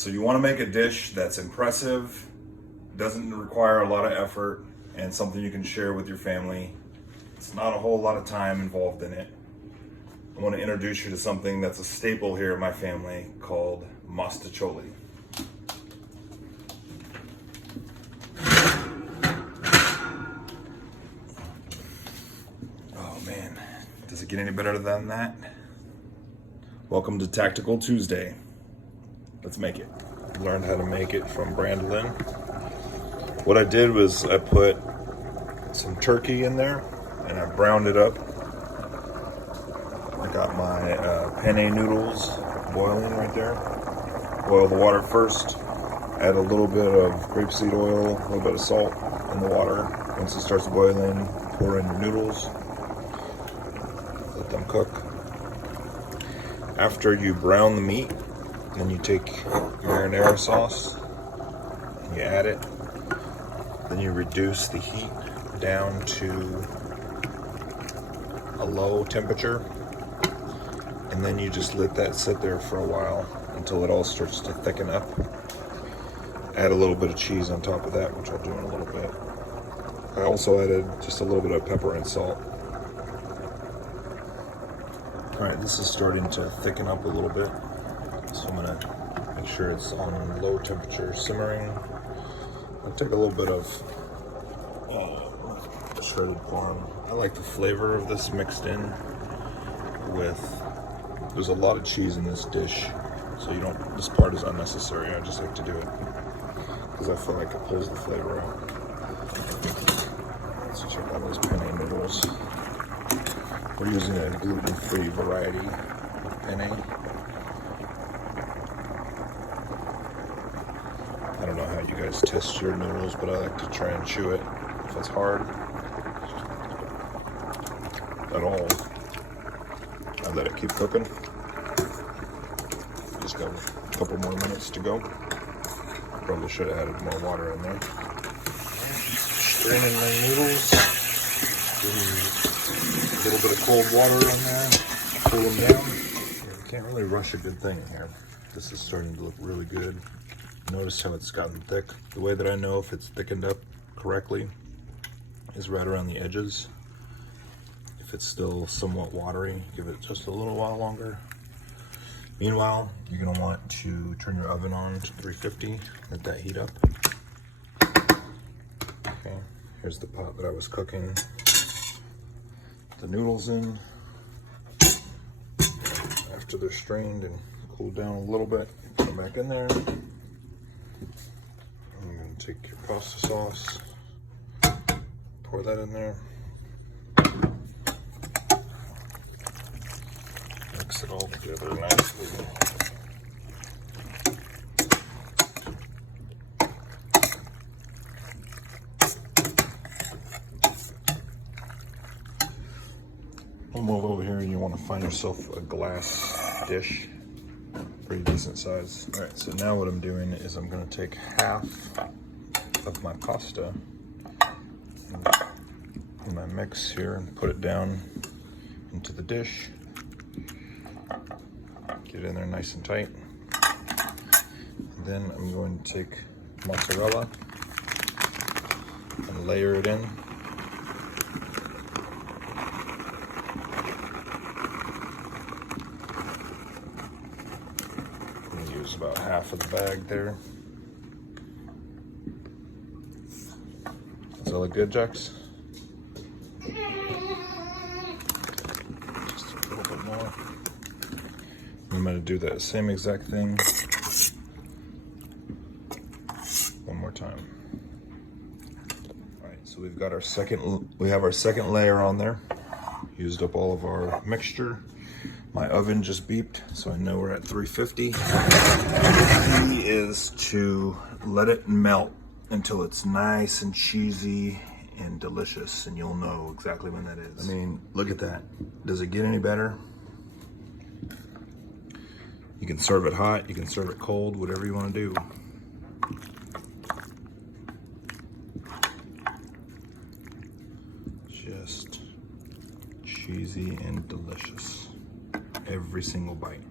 So you want to make a dish that's impressive, doesn't require a lot of effort, and something you can share with your family. It's not a whole lot of time involved in it. I want to introduce you to something that's a staple here in my family called Mostaccioli. Oh man, does it get any better than that? Welcome to Tactical Tuesday. Let's make it. Learned how to make it from Brandolin. What I did was I put some turkey in there and I browned it up. I got my penne noodles boiling right there. Boil the water first. Add a little bit of grapeseed oil, a little bit of salt in the water. Once it starts boiling, pour in your noodles. Let them cook. After you brown the meat, then you take marinara sauce and you add it. Then you reduce the heat down to a low temperature. And then you just let that sit there for a while until it all starts to thicken up. Add a little bit of cheese on top of that, which I'll do in a little bit. I also added just a little bit of pepper and salt. All right, this is starting to thicken up a little bit. So I'm gonna make sure it's on low temperature simmering. I'll take a little bit of shredded parm. I like the flavor of this mixed in with, there's a lot of cheese in this dish, so you don't, this part is unnecessary. I just like to do it because I feel like it pulls the flavor out. Let's check out those penne noodles. We're using a gluten-free variety of penne. I don't know how you guys test your noodles, but I like to try and chew it if it's hard at all. I let it keep cooking. Just got a couple more minutes to go. Probably should have added more water in there. Straining my noodles. A little bit of cold water in there. Cool them down. You can't really rush a good thing here. This is starting to look really good. Notice how it's gotten thick. The way that I know if it's thickened up correctly is right around the edges. If it's still somewhat watery, give it just a little while longer. Meanwhile, you're gonna want to turn your oven on to 350, let that heat up. Okay, here's the pot that I was cooking the noodles in. After they're strained and cooled down a little bit, put them back in there. I'm gonna take your pasta sauce, pour that in there. Mix it all together nicely. We'll move over here and you want to find yourself a glass dish. Pretty decent size. All right, so now what I'm doing is I'm gonna take half of my pasta in my mix here and put it down into the dish. Get it in there nice and tight. And then I'm going to take mozzarella and layer it in. Use about half of the bag there. Does that look good, Jax? Just a little bit more. I'm going to do that same exact thing one more time. All right, so we have our second layer on there. Used up all of our mixture. My oven just beeped, so I know we're at 350. The key is to let it melt until it's nice and cheesy and delicious, and you'll know exactly when that is. I mean, look at that. Does it get any better? You can serve it hot, you can serve it cold, whatever you want to do. Just cheesy and delicious. Every single bite.